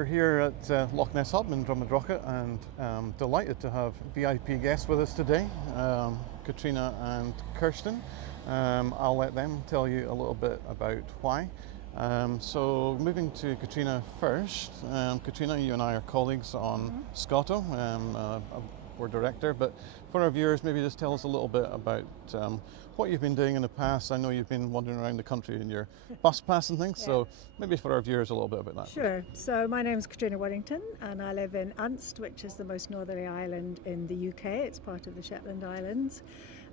We're here at Loch Ness Hub in Drummadrochit and delighted to have VIP guests with us today, Catriona and Kirsten. I'll let them tell you a little bit about why. So moving to Catriona first. Catriona, you and I are colleagues on Scotto. We're director, but for our viewers, maybe just tell us a little bit about what you've been doing in the past. I know you've been wandering around the country in your bus pass and things, so maybe for our viewers a little bit about that. Sure. So my name's Catriona Waddington and I live in Unst, which is the most northerly island in the UK. It's part of the Shetland Islands.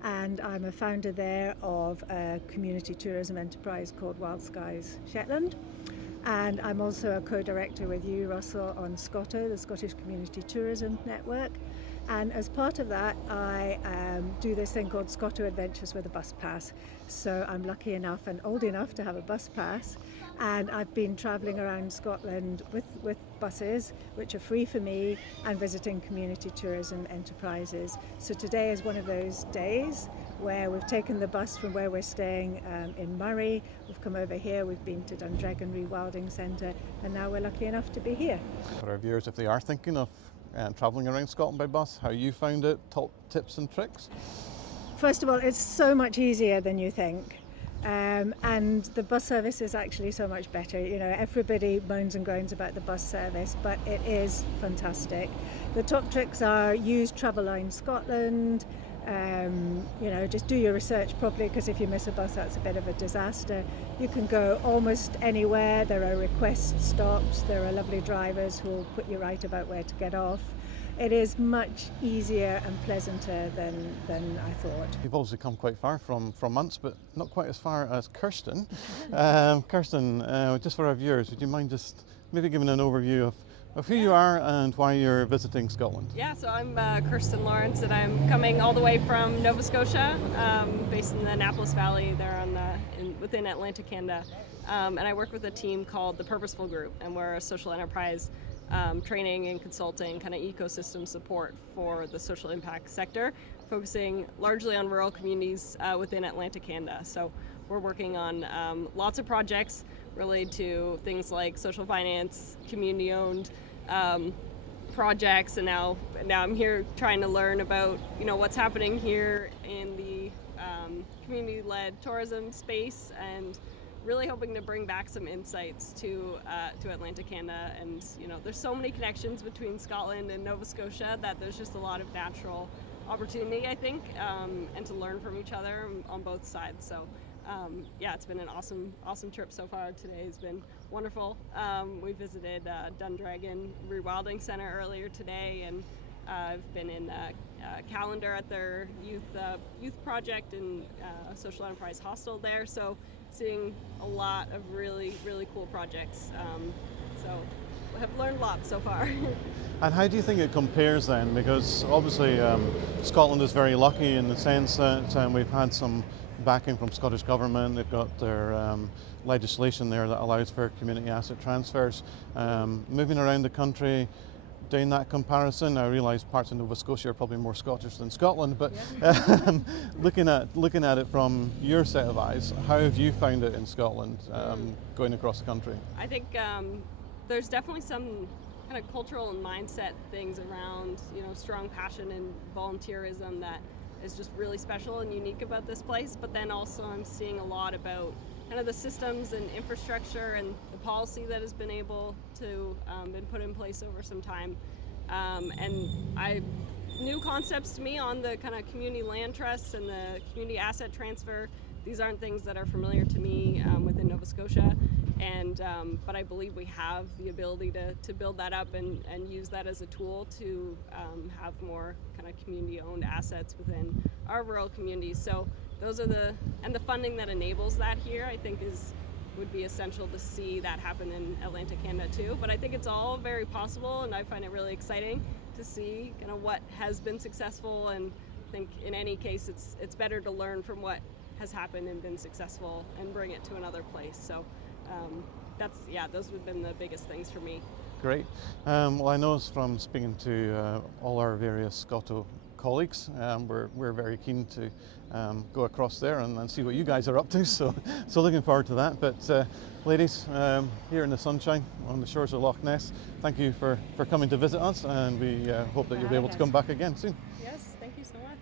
And I'm a founder there of a community tourism enterprise called Wild Skies Shetland. And I'm also a co-director with you, Russell, on Scotto, the Scottish Community Tourism Network. And as part of that, I do this thing called Scotto Adventures with a bus pass. So I'm lucky enough and old enough to have a bus pass. And I've been travelling around Scotland with buses, which are free for me, and visiting community tourism enterprises. So today is one of those days where we've taken the bus from where we're staying in Murray. We've come over here, we've been to Dundragon Rewilding Centre, and now we're lucky enough to be here. For our viewers, if they are thinking of travelling around Scotland by bus, how you found it, top tips and tricks? First of all, it's so much easier than you think. And the bus service is actually so much better. You know, everybody moans and groans about the bus service, but it is fantastic. The top tricks are use Travelline Scotland. Just do your research properly, because if you miss a bus, that's a bit of a disaster. You can go almost anywhere. There are request stops. There are lovely drivers who will put you right about where to get off. It is much easier and pleasanter than I thought. You've obviously come quite far from Munts, but not quite as far as Kirsten. Kirsten, just for our viewers, would you mind just maybe giving an overview of who you are and why you're visiting Scotland? Yeah, so I'm Kirsten Lawrence, and I'm coming all the way from Nova Scotia, based in the Annapolis Valley there within Atlantic Canada. And I work with a team called the Purposeful Group, and we're a social enterprise training and consulting kind of ecosystem support for the social impact sector, focusing largely on rural communities within Atlantic Canada. So we're working on lots of projects related to things like social finance, community-owned projects, and now I'm here trying to learn about what's happening here in the community-led tourism space, and really hoping to bring back some insights to Atlantic Canada. And there's so many connections between Scotland and Nova Scotia that there's just a lot of natural opportunity, I think, and to learn from each other on both sides. So it's been an awesome trip so far. Today has been wonderful. We visited Dundragon Rewilding Centre earlier today, and I've been in Calendar at their youth project and social enterprise hostel there. So seeing a lot of really cool projects. So I have learned lots so far. And how do you think it compares then? Because obviously Scotland is very lucky in the sense that we've had some backing from Scottish Government. They've got their legislation there that allows for community asset transfers. Moving around the country, doing that comparison, I realise parts of Nova Scotia are probably more Scottish than Scotland, but looking at it from your set of eyes, how have you found it in Scotland going across the country? I think there's definitely some kind of cultural and mindset things around strong passion and volunteerism that is just really special and unique about this place. But then also I'm seeing a lot about kind of the systems and infrastructure and the policy that has been able to been put in place over some time. And new concepts to me on the kind of community land trusts and the community asset transfer. These aren't things that are familiar to me within Nova Scotia, and but I believe we have the ability to build that up and use that as a tool to have more kind of community-owned assets within our rural communities. So those are the funding that enables that here, I think would be essential to see that happen in Atlantic Canada too. But I think it's all very possible, and I find it really exciting to see kind of what has been successful, and I think in any case it's better to learn from what has happened and been successful and bring it to another place. So those have been the biggest things for me. Great. Well, I know from speaking to all our various Scotto colleagues, we're very keen to go across there and see what you guys are up to. So looking forward to that. But ladies, here in the sunshine on the shores of Loch Ness, thank you for coming to visit us, and we hope that you'll be able to come back again soon. Yes, thank you so much.